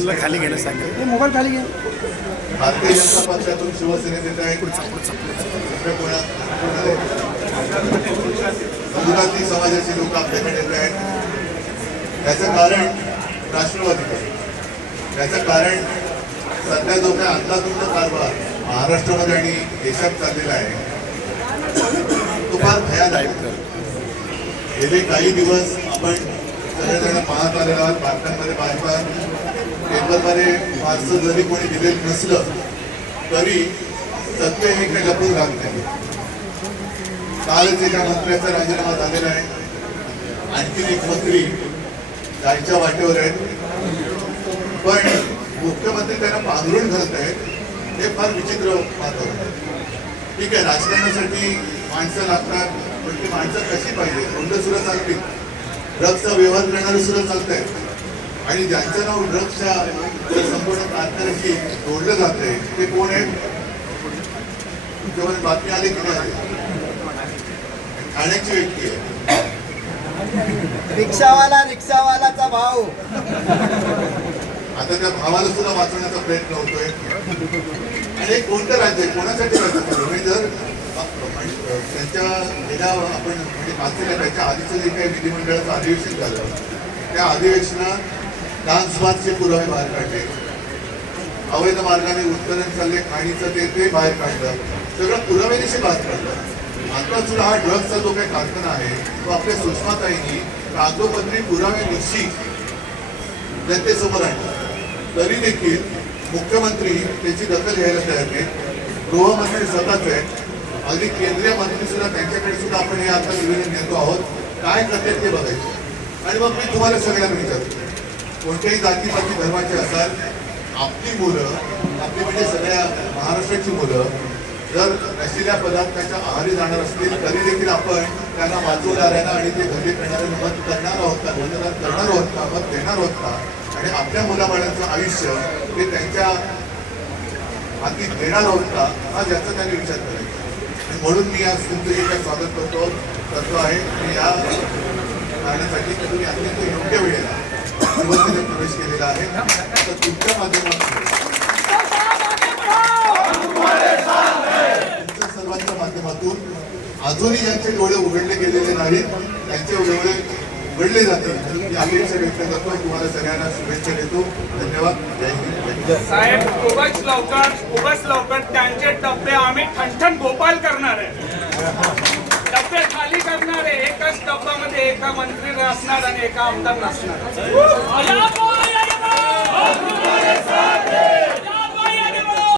मोबाईलला खाली घेण्यास सांगितलं. मोबाईल खाली घे. भारतीय जनता पक्षातून शिवसेनेत येत आहे, गुजराती समाजाचे लोक आपल्याकडे येत आहेत. याचं कारण राष्ट्रवादी, याचं कारण सध्या जो काही अंदाधुंद कारभार महाराष्ट्रामध्ये आणि देशात चाललेला आहे तो फार भयानक. गेले काही दिवस आपण सगळेजण पाहत आलेलो आहोत. बातम्यांमध्ये पाहतात, पेपरमध्ये फारसं जरी कोणी दिलेलं नसलं तरी सत्य हे काही लपून राहत नाही. कालच एका मंत्र्याचा राजीनामा झालेला आहे, आणखीन एक मंत्री जायच्या वाटेवर आहेत, पण मुख्यमंत्री त्यांना पांघरून घालत आहेत. हे फार विचित्र वातावरण आहे. ठीक आहे, राजकारणासाठी माणसं लागतात, पण ती माणसं कशी पाहिजे? कोणतं सुद्धा चालतील, ड्रग्सचा व्यवहार करणारे सुद्धा चालत आहेत, आणि ज्यांचं नाव ड्रग्सच्या संपूर्ण कारखान्याशी जोडलं जात आहे ते कोण आहेत? तुमच्यामध्ये बातमी आली की नाही? ठाण्याची व्यक्ती आहे. रिक्षावालाचा भाऊ. आता त्या भावाला सुद्धा वाचवण्याचा प्रयत्न होतोय. आणि कोणतं राज्य आहे, कोणासाठी राज्य चालू? जर त्यांच्या गेल्या आपण म्हणजे पाचव्या त्याच्या आधीचं जे काही विधिमंडळाचं अधिवेशन झालं त्या अधिवेशनात डान्सबारचे पुरावे बाहेर काढले, अवैध मार्गाने उत्खनन चालले खाणीचं ते बाहेर काढलं, सगळं पुराव्यानिशी बाहेर काढलं. आता सुद्धा हा ड्रग्सचा जो काही कारखाना आहे तो आपल्या सुषमाताईंनी कागदोपत्री पुराव्यानिशी जनतेसमोर आणला. तरी देखील मुख्यमंत्री त्याची दखल घ्यायला तयार नाही. गृहमंत्री स्वतःच आहेत, अगदी केंद्रीय मंत्री सुद्धा त्यांच्याकडे सुद्धा आपण हे आता निवेदन देतो आहोत. काय करतात ते बघायचं. आणि मग मी तुम्हाला सगळ्यांना विचारतो, कोणत्याही जातीपाती धर्माचे असाल, आपली मुलं, आपली म्हणजे सगळ्या महाराष्ट्राची मुलं जर नशिल्या पदार्थाच्या आहारी जाणार असतील तरी देखील आपण त्यांना वाचवणाऱ्यांना आणि ते घरी करणाऱ्यांना मत करणार आहोत का, मतदान करणार आहोत का, मत देणार आहोत का, आणि आपल्या मुलाबाळांचं आयुष्य हे त्यांच्या हाती देणार आहोत का, हा ज्याचा त्यांनी विचार करायचा. आणि म्हणून मी आज तुमचं जे काही स्वागत करतो आहे. आणि या कारणासाठी तुम्ही अत्यंत योग्य वेळेला शिवसेनेत प्रवेश केलेला आहे. तर तुमच्या माध्यमातून तुमच्या सर्वांच्या माध्यमातून अजूनही ज्यांचे डोळे उघडले गेलेले नाहीत त्यांचे डोळे उघडले जातील ही अपेक्षा व्यक्त करतो. तुम्हाला सगळ्यांना शुभेच्छा देतो. धन्यवाद. जय हिंद. साहेब, खूपच लवकर त्यांचे डबे आम्ही ठणठण गोपाल करणार आहे. डबे खाली करणार आहे. एकाच डब्यामध्ये एका मंत्री असणार आणि एका आमदार नसणार.